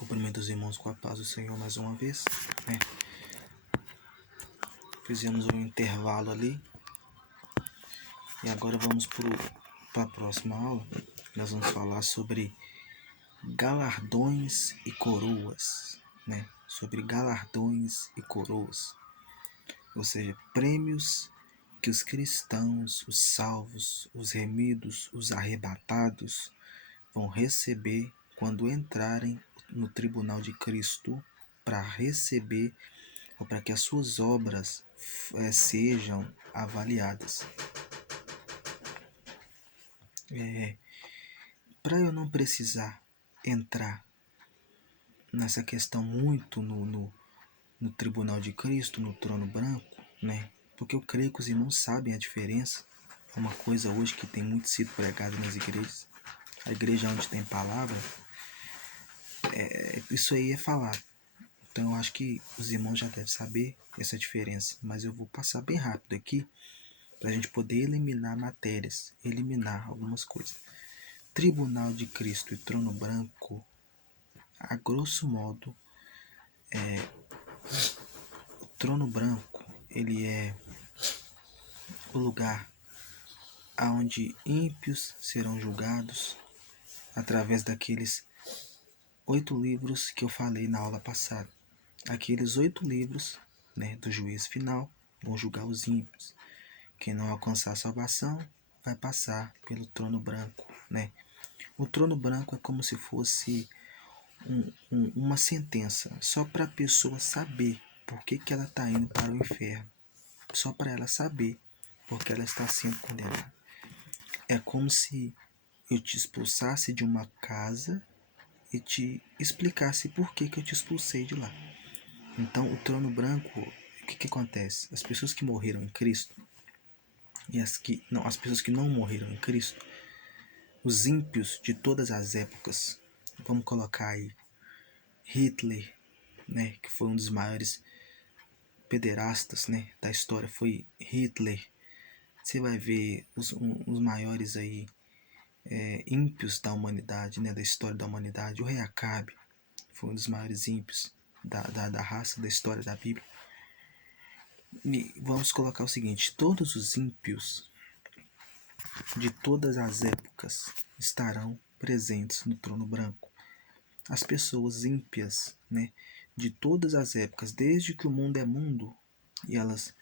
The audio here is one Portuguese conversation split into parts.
Cumprimento os irmãos com a paz do Senhor mais uma vez, né? Fizemos um intervalo ali e agora vamos para a próxima aula. Nós vamos falar sobre galardões e coroas, né? Sobre galardões e coroas, ou seja, prêmios que os cristãos, os salvos, os remidos, os arrebatados vão receber quando entrarem no tribunal de Cristo para receber ou para que as suas obras sejam avaliadas. Para eu não precisar entrar nessa questão muito no tribunal de Cristo, no trono branco, né? Porque eu creio que os irmãos sabem a diferença. É uma coisa hoje que tem muito sido pregada nas igrejas. A igreja onde tem palavra, isso aí é falado. Então eu acho que os irmãos já devem saber essa diferença. Mas eu vou passar bem rápido aqui para a gente poder eliminar matérias, eliminar algumas coisas. Tribunal de Cristo e trono branco, a grosso modo, o trono branco, ele é o lugar onde ímpios serão julgados através daqueles 8 livros que eu falei na aula passada. Aqueles 8 livros, né, do juízo final vão julgar os ímpios. Quem não alcançar a salvação vai passar pelo trono branco, né? O trono branco é como se fosse uma sentença, só para a pessoa saber por que ela está indo para o inferno. Só para ela saber porque ela está sendo condenada. É como se eu te expulsasse de uma casa e te explicasse por que eu te expulsei de lá. Então, o trono branco, o que acontece? As pessoas que morreram em Cristo e as pessoas que não morreram em Cristo, os ímpios de todas as épocas, vamos colocar aí Hitler, né, que foi um dos maiores pederastas, né, da história, foi Hitler. Você vai ver os maiores aí ímpios da humanidade, né, da história da humanidade. O rei Acabe foi um dos maiores ímpios da raça, da história da Bíblia. E vamos colocar o seguinte: todos os ímpios de todas as épocas estarão presentes no trono branco. As pessoas ímpias, né, de todas as épocas, desde que o mundo é mundo, e elas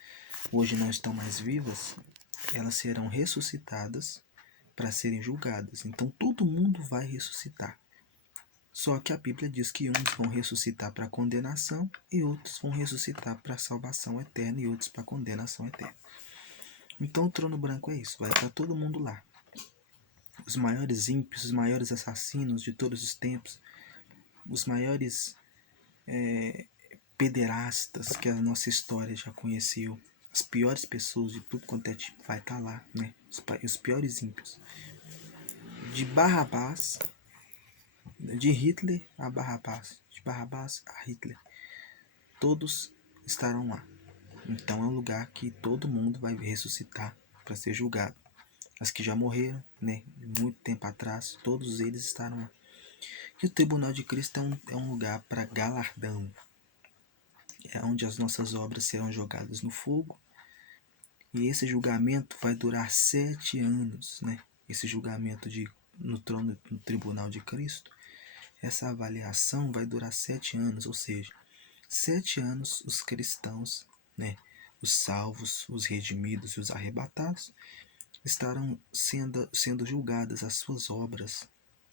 hoje não estão mais vivas, elas serão ressuscitadas para serem julgadas. Então todo mundo vai ressuscitar. Só que a Bíblia diz que uns vão ressuscitar para condenação e outros vão ressuscitar para salvação eterna e outros para condenação eterna. Então o trono branco é isso, vai estar todo mundo lá. Os maiores ímpios, os maiores assassinos de todos os tempos, os maiores pederastas que a nossa história já conheceu, as piores pessoas de tudo quanto é tipo, vai estar lá, né? Os piores ímpios. De Barrabás, de Hitler a Barrabás, de Barrabás a Hitler, todos estarão lá. Então é um lugar que todo mundo vai ressuscitar para ser julgado. As que já morreram, né, muito tempo atrás, todos eles estarão lá. E o tribunal de Cristo é um lugar para galardão. É onde as nossas obras serão jogadas no fogo. E esse julgamento vai durar 7 anos, né? Esse julgamento no tribunal de Cristo, essa avaliação vai durar 7 anos, ou seja, 7 anos os cristãos, né, os salvos, os redimidos e os arrebatados estarão sendo julgadas as suas obras,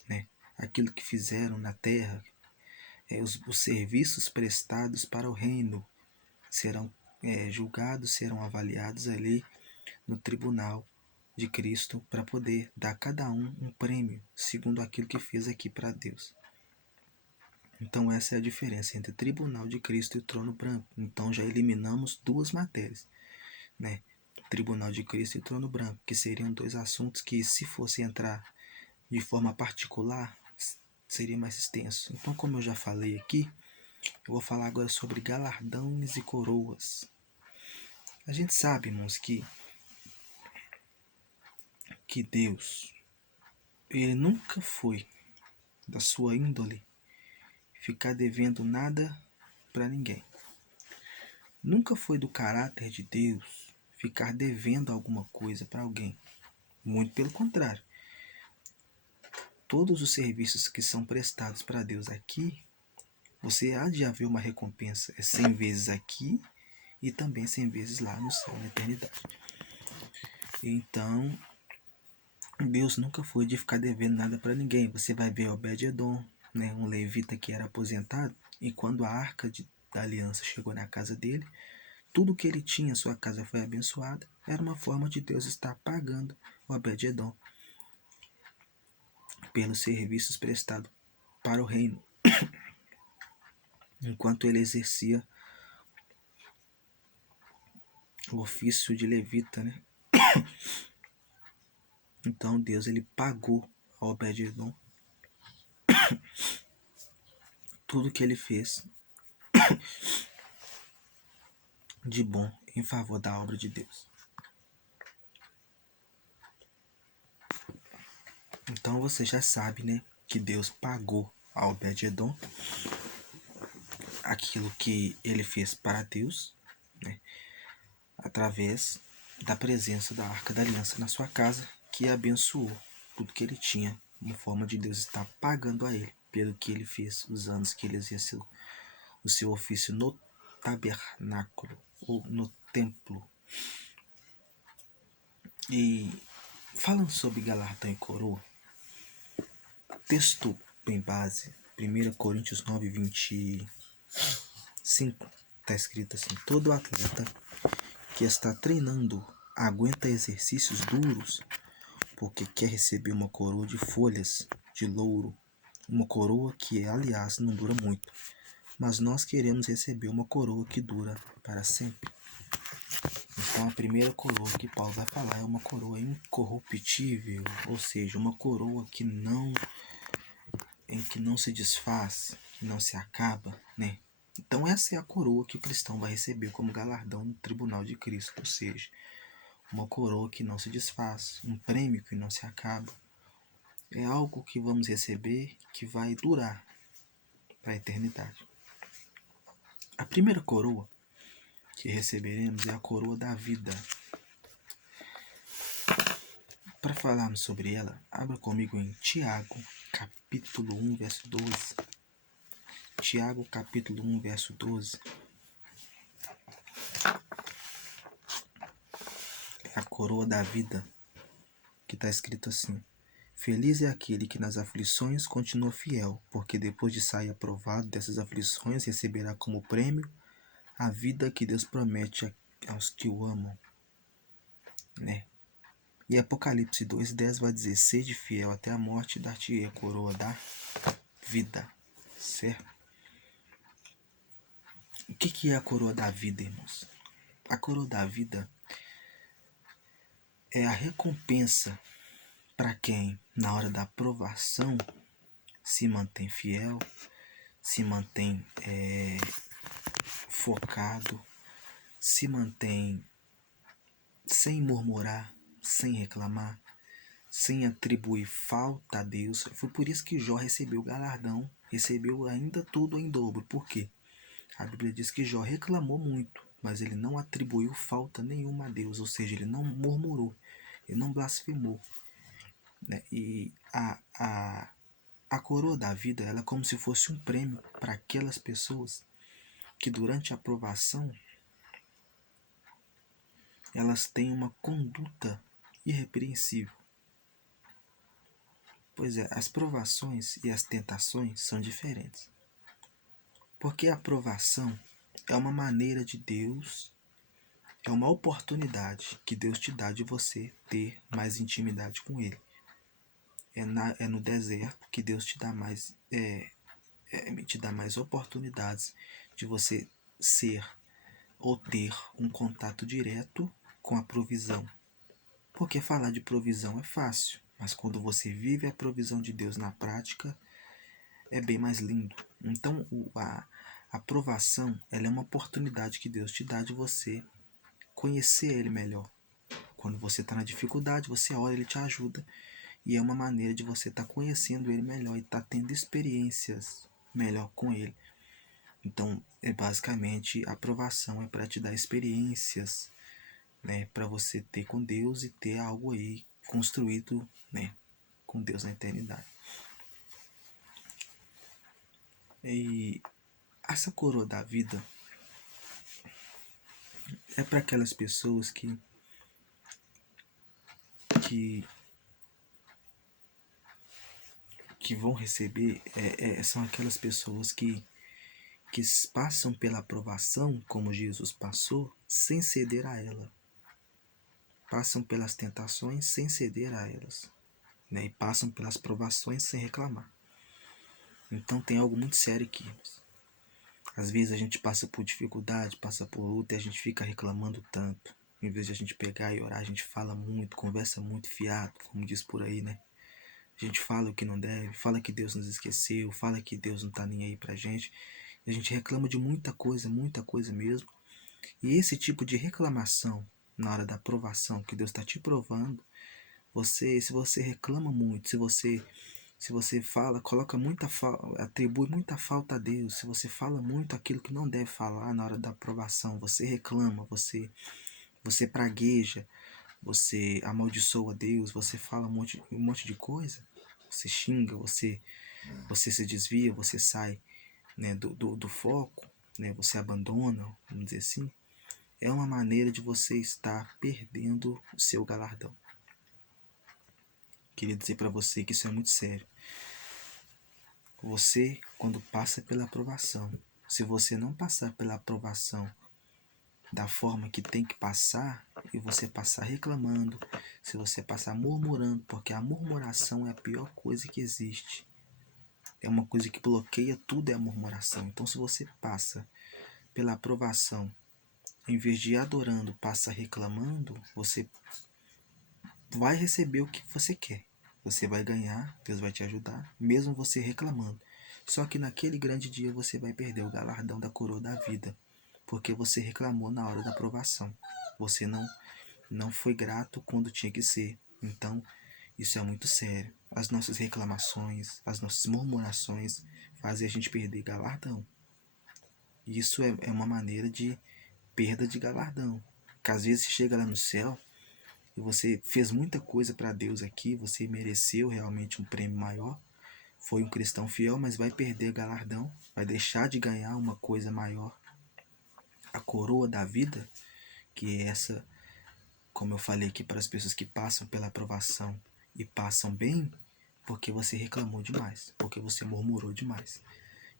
né, aquilo que fizeram na terra, os serviços prestados para o reino serão julgados, serão avaliados ali no tribunal de Cristo para poder dar a cada um prêmio segundo aquilo que fez aqui para Deus. Então essa é a diferença entre tribunal de Cristo e o trono branco. Então já eliminamos 2 matérias, né? Tribunal de Cristo e trono branco, que seriam 2 assuntos que, se fosse entrar de forma particular, seria mais extenso. Então, como eu já falei aqui, eu vou falar agora sobre galardões e coroas. A gente sabe, irmãos, que Deus, ele nunca foi da sua índole ficar devendo nada para ninguém. Nunca foi do caráter de Deus ficar devendo alguma coisa para alguém. Muito pelo contrário. Todos os serviços que são prestados para Deus aqui, você há de haver uma recompensa. É 100 vezes aqui e também 100 vezes lá no céu, na eternidade. Então, Deus nunca foi de ficar devendo nada para ninguém. Você vai ver Obed-edom, né, um levita que era aposentado, e quando a arca da aliança chegou na casa dele, tudo que ele tinha, sua casa foi abençoada, era uma forma de Deus estar pagando Obed-edom pelos serviços prestados para o reino, enquanto ele exercia o ofício de levita, né? Então Deus ele pagou a Obed-edom tudo que ele fez de bom em favor da obra de Deus. Então você já sabe, né, que Deus pagou a Obed-edom aquilo que ele fez para Deus, né, através da presença da Arca da Aliança na sua casa, que abençoou tudo que ele tinha, uma forma de Deus estar pagando a ele pelo que ele fez, os anos que ele exerceu o seu ofício no tabernáculo ou no templo. E falando sobre galardão e coroa, texto bem base, 1 Coríntios 9, 25, está escrito assim: todo atleta que está treinando aguenta exercícios duros porque quer receber uma coroa de folhas de louro, uma coroa que, aliás, não dura muito, mas nós queremos receber uma coroa que dura para sempre. Então a primeira coroa que Paulo vai falar é uma coroa incorruptível, ou seja, uma coroa que não se desfaz, que não se acaba, né? Então essa é a coroa que o cristão vai receber como galardão no tribunal de Cristo, ou seja, uma coroa que não se desfaz, um prêmio que não se acaba. É algo que vamos receber que vai durar para a eternidade. A primeira coroa que receberemos é a coroa da vida. Para falarmos sobre ela, abra comigo em Tiago, capítulo 1, verso 12. Tiago, capítulo 1, verso 12. É a coroa da vida, que está escrito assim: feliz é aquele que nas aflições continua fiel, porque depois de sair aprovado dessas aflições, receberá como prêmio a vida que Deus promete aos que o amam, né? E Apocalipse 2:10 vai dizer: sede fiel até a morte, dar-te-ei a coroa da vida. Certo? O que é a coroa da vida, irmãos? A coroa da vida é a recompensa para quem, na hora da provação, se mantém fiel, se mantém focado, se mantém sem murmurar, sem reclamar, sem atribuir falta a Deus. Foi por isso que Jó recebeu o galardão, recebeu ainda tudo em dobro. Por quê? A Bíblia diz que Jó reclamou muito, mas ele não atribuiu falta nenhuma a Deus, ou seja, ele não murmurou, ele não blasfemou, né? E a coroa da vida, ela é como se fosse um prêmio para aquelas pessoas que durante a provação elas têm uma conduta irrepreensível. Pois é, as provações e as tentações são diferentes. Porque a provação é uma maneira de Deus, é uma oportunidade que Deus te dá de você ter mais intimidade com Ele. É no deserto que Deus te dá mais oportunidades de você ser ou ter um contato direto com a provisão. Porque falar de provisão é fácil, mas quando você vive a provisão de Deus na prática, é bem mais lindo. Então a provação, ela é uma oportunidade que Deus te dá de você conhecer Ele melhor. Quando você está na dificuldade, você ora, Ele te ajuda. E é uma maneira de você estar conhecendo Ele melhor e estar tendo experiências melhor com Ele. Então, basicamente, a aprovação é para te dar experiências, né, para você ter com Deus e ter algo aí construído, né, com Deus na eternidade. E essa coroa da vida é para aquelas pessoas que, que vão receber, são aquelas pessoas que passam pela aprovação, como Jesus passou, sem ceder a ela. Passam pelas tentações sem ceder a elas, né? E passam pelas provações sem reclamar. Então tem algo muito sério aqui. Às vezes a gente passa por dificuldade, passa por luta e a gente fica reclamando tanto. Em vez de a gente pegar e orar, a gente fala muito, conversa muito fiado, como diz por aí, né? A gente fala o que não deve, fala que Deus nos esqueceu, fala que Deus não tá nem aí pra gente. A gente reclama de muita coisa mesmo. E esse tipo de reclamação, na hora da provação, que Deus está te provando, se você reclama muito, se você fala, atribui muita falta a Deus, se você fala muito aquilo que não deve falar na hora da aprovação, você reclama, você pragueja, você amaldiçoa Deus, você fala um monte de coisa, você xinga, você se desvia, você sai, né, do foco, né, você abandona, vamos dizer assim, é uma maneira de você estar perdendo o seu galardão. Queria dizer para você que isso é muito sério. Você, quando passa pela aprovação, se você não passar pela aprovação da forma que tem que passar, e você passar reclamando, se você passar murmurando, porque a murmuração é a pior coisa que existe. É uma coisa que bloqueia tudo, é a murmuração. Então, se você passa pela aprovação, em vez de ir adorando, passa reclamando, você vai receber o que você quer. Você vai ganhar, Deus vai te ajudar, mesmo você reclamando. Só que naquele grande dia você vai perder o galardão da coroa da vida, porque você reclamou na hora da aprovação. Você não foi grato quando tinha que ser. Então, isso é muito sério. As nossas reclamações, as nossas murmurações fazem a gente perder galardão. E isso é uma maneira de perda de galardão. Que às vezes você chega lá no céu e você fez muita coisa para Deus aqui, você mereceu realmente um prêmio maior, foi um cristão fiel, mas vai perder galardão, vai deixar de ganhar uma coisa maior, a coroa da vida, que é essa, como eu falei aqui, para as pessoas que passam pela aprovação e passam bem, porque você reclamou demais, porque você murmurou demais.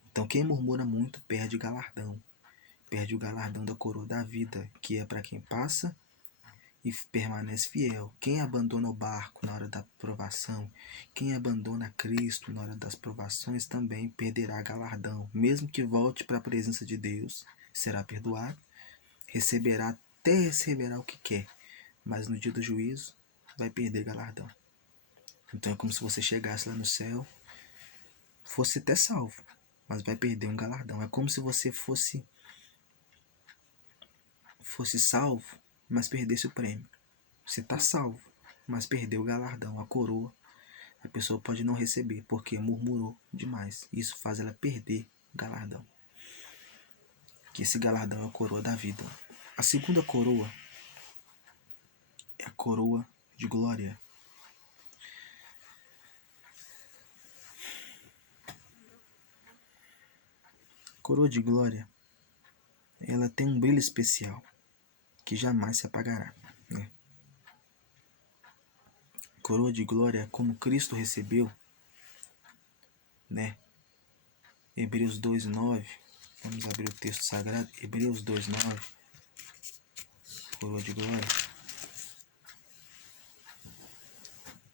Então quem murmura muito perde o galardão da coroa da vida, que é para quem passa e permanece fiel. Quem abandona o barco na hora da provação, quem abandona Cristo na hora das provações, também perderá galardão. Mesmo que volte para a presença de Deus, será perdoado, receberá o que quer, mas no dia do juízo vai perder galardão. Então é como se você chegasse lá no céu, fosse até salvo, mas vai perder um galardão. É como se você fosse salvo, mas perdesse o prêmio. Você está salvo, mas perdeu o galardão, a coroa. A pessoa pode não receber, porque murmurou demais. Isso faz ela perder o galardão. Que esse galardão é a coroa da vida. A segunda coroa é a coroa de glória. A coroa de glória, ela tem um brilho especial, que jamais se apagará, né? Coroa de glória é como Cristo recebeu, né? Hebreus 2:9. Vamos abrir o texto sagrado. Hebreus 2:9. Coroa de glória.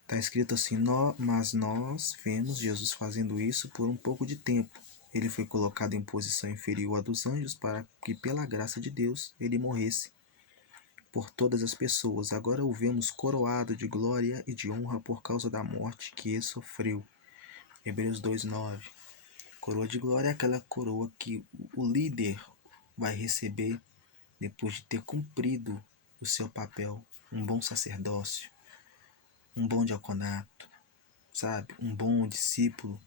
Está escrito assim: mas nós vemos Jesus fazendo isso por um pouco de tempo. Ele foi colocado em posição inferior à dos anjos para que, pela graça de Deus, ele morresse por todas as pessoas. Agora o vemos coroado de glória e de honra por causa da morte que ele sofreu. Hebreus 2:9. Coroa de glória é aquela coroa que o líder vai receber depois de ter cumprido o seu papel, um bom sacerdócio, um bom diaconato, sabe? Um bom discípulo,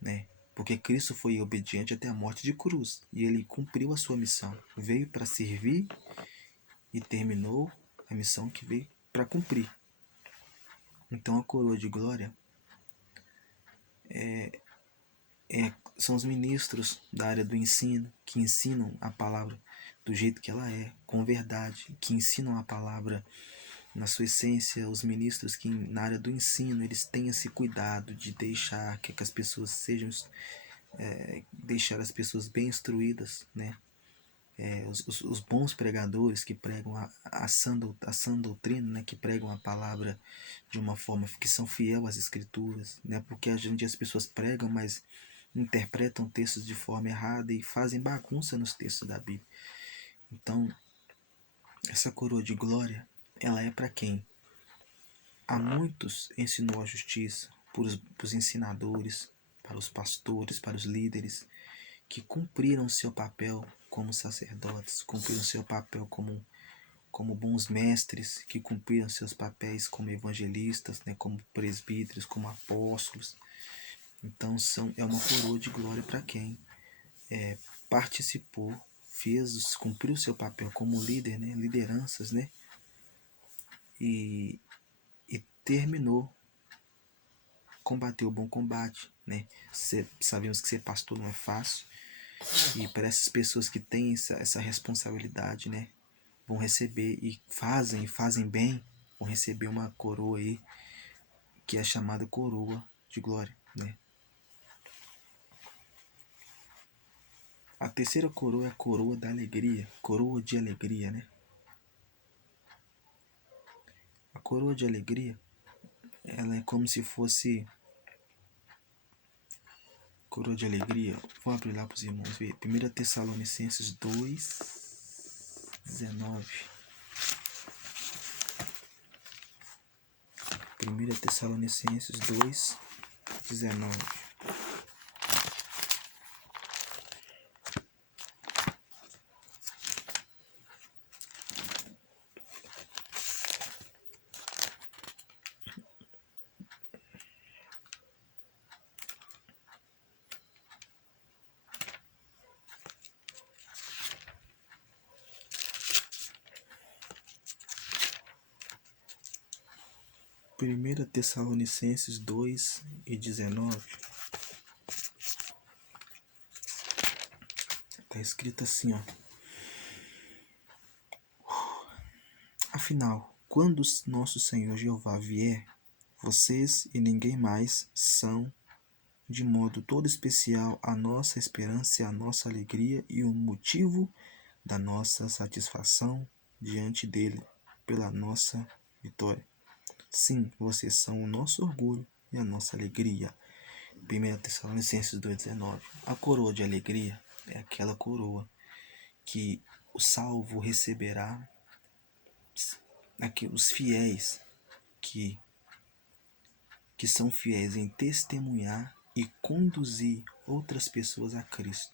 né? Porque Cristo foi obediente até a morte de cruz. E ele cumpriu a sua missão. Veio para servir e terminou a missão que veio para cumprir. Então a coroa de glória são os ministros da área do ensino, que ensinam a palavra do jeito que ela é, com verdade, que ensinam a palavra na sua essência. Os ministros que na área do ensino, eles têm esse cuidado de deixar que as pessoas sejam, deixar as pessoas bem instruídas, né? Os bons pregadores que pregam a sã doutrina, né? Que pregam a palavra de uma forma que são fiel às escrituras, né? Porque hoje em dia as pessoas pregam, mas interpretam textos de forma errada e fazem bagunça nos textos da Bíblia. Então, essa coroa de glória, ela é para quem a muitos ensinou a justiça, para os ensinadores, para os pastores, para os líderes, que cumpriram seu papel como sacerdotes, cumpriram seu papel como bons mestres, que cumpriram seus papéis como evangelistas, né, como presbíteros, como apóstolos. Então é uma coroa de glória para quem participou, cumpriu seu papel como líder, né, lideranças, né, e terminou, combateu o bom combate, né. Sabemos que ser pastor não é fácil, e para essas pessoas que têm essa responsabilidade, né, vão receber e fazem bem, vão receber uma coroa aí, que é chamada coroa de glória, né. A terceira coroa é a coroa da alegria, coroa de alegria, né. A coroa de alegria, ela é como se fosse coroa de alegria. Vou abrir lá para os irmãos ver. 1 Tessalonicenses 2:19. 1 Tessalonicenses 2:19. Primeira Tessalonicenses 2:19. Está escrito assim, ó. Afinal, quando nosso Senhor Jeová vier, vocês e ninguém mais são, de modo todo especial, a nossa esperança e a nossa alegria e o motivo da nossa satisfação diante dele pela nossa vitória. Sim, vocês são o nosso orgulho e a nossa alegria. 1 Tessalonicenses 2:19. A coroa de alegria é aquela coroa que o salvo receberá, os fiéis que são fiéis em testemunhar e conduzir outras pessoas a Cristo.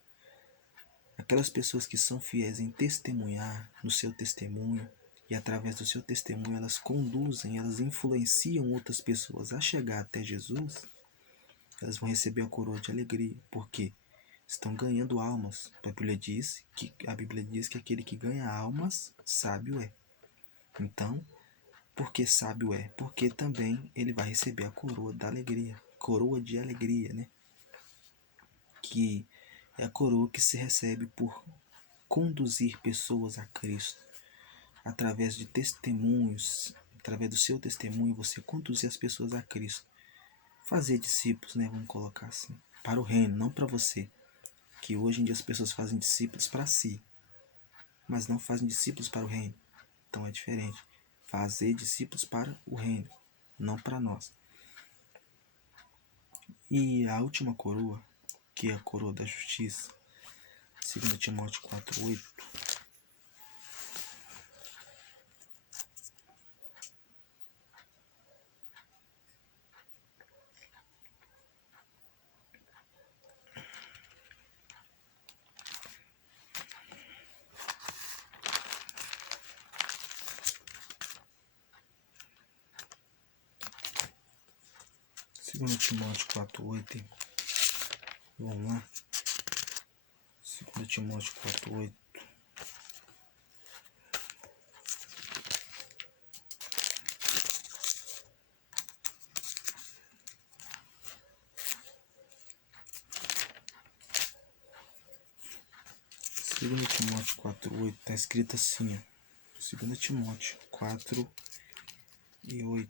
Aquelas pessoas que são fiéis em testemunhar no seu testemunho, e através do seu testemunho elas conduzem, elas influenciam outras pessoas a chegar até Jesus, elas vão receber a coroa de alegria, porque estão ganhando almas. A Bíblia diz que aquele que ganha almas, sábio é. Então, porque sábio é? Porque também ele vai receber a coroa da alegria, coroa de alegria, né? Que é a coroa que se recebe por conduzir pessoas a Cristo, através de testemunhos, através do seu testemunho, você conduzir as pessoas a Cristo. Fazer discípulos, né? Vamos colocar assim, para o reino, não para você. Que hoje em dia as pessoas fazem discípulos para si, mas não fazem discípulos para o reino. Então é diferente. Fazer discípulos para o reino, não para nós. E a última coroa, que é a coroa da justiça, 2 Timóteo 4:8. Timóteo 4:8. Vamos lá. 2 Timóteo 4:8. Segundo Timóteo 4:8 está escrito assim, ó. 2 Timóteo 4:8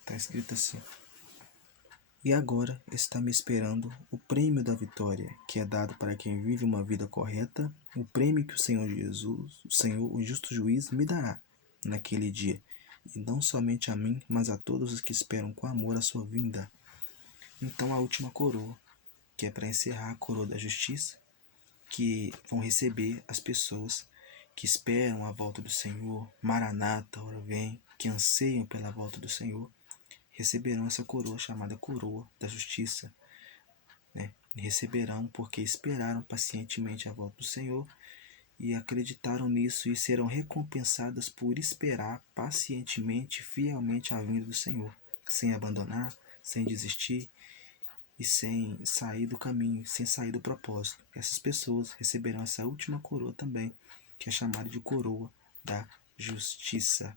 está escrito assim: E agora está me esperando o prêmio da vitória, que é dado para quem vive uma vida correta, o prêmio que o Senhor Jesus, o Senhor, o justo juiz, me dará naquele dia, e não somente a mim, mas a todos os que esperam com amor a sua vinda. Então a última coroa, que é para encerrar a coroa da justiça, que vão receber as pessoas que esperam a volta do Senhor, Maranata, ora vem, que anseiam pela volta do Senhor, receberão essa coroa chamada coroa da justiça, né? Receberão porque esperaram pacientemente a volta do Senhor e acreditaram nisso e serão recompensadas por esperar pacientemente, fielmente a vinda do Senhor, sem abandonar, sem desistir e sem sair do caminho, sem sair do propósito. Essas pessoas receberão essa última coroa também, que é chamada de coroa da justiça.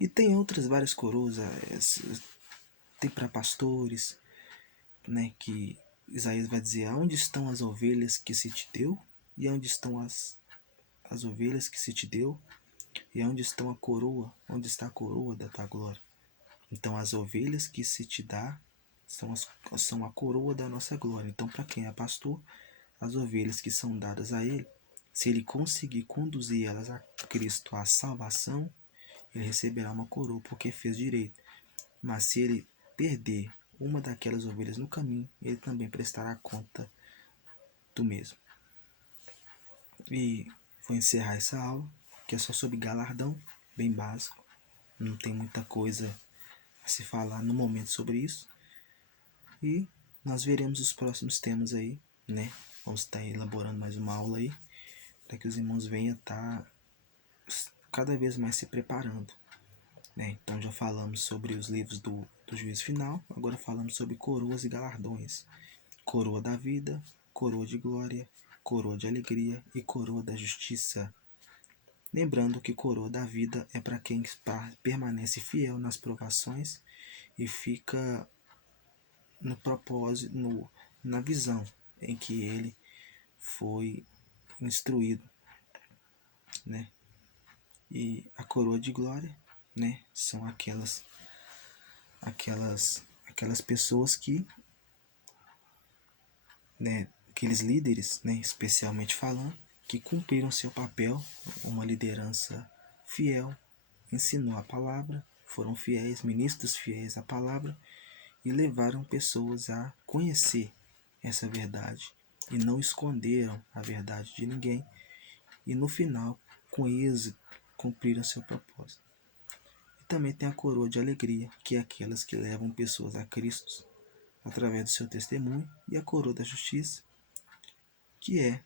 E tem outras várias coroas, tem para pastores, né, que Isaías vai dizer: aonde estão as ovelhas que se te deu? E onde estão as ovelhas que se te deu? E onde estão a coroa? Onde está a coroa da tua glória? Então as ovelhas que se te dá são a coroa da nossa glória. Então, para quem é pastor, as ovelhas que são dadas a ele, se ele conseguir conduzir elas a Cristo, à salvação, ele receberá uma coroa porque fez direito. Mas se ele perder uma daquelas ovelhas no caminho, ele também prestará conta do mesmo. E vou encerrar essa aula, que é só sobre galardão, bem básico. Não tem muita coisa a se falar no momento sobre isso. E nós veremos os próximos temas aí, né? Vamos estar elaborando mais uma aula aí, para que os irmãos venham estar cada vez mais se preparando, né? Então já falamos sobre os livros do juízo final, agora falamos sobre coroas e galardões. Coroa da vida, coroa de glória, coroa de alegria e coroa da justiça. Lembrando que coroa da vida é para quem permanece fiel nas provações e fica no propósito, na visão em que ele foi instruído, né? E a coroa de glória, né, são aquelas pessoas que, né, aqueles líderes, né, especialmente falando, que cumpriram seu papel, uma liderança fiel, ensinou a palavra, foram fiéis, ministros fiéis à palavra e levaram pessoas a conhecer essa verdade e não esconderam a verdade de ninguém e no final, com êxito, cumpriram seu propósito. E também tem a coroa de alegria, que é aquelas que levam pessoas a Cristo através do seu testemunho, e a coroa da justiça, que é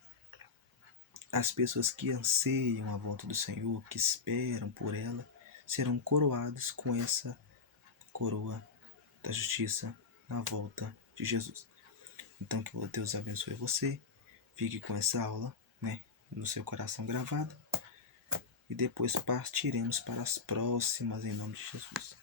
as pessoas que anseiam a volta do Senhor, que esperam por ela, serão coroados com essa coroa da justiça na volta de Jesus. Então que Deus abençoe você, fique com essa aula, né, no seu coração gravado, e depois partiremos para as próximas em nome de Jesus.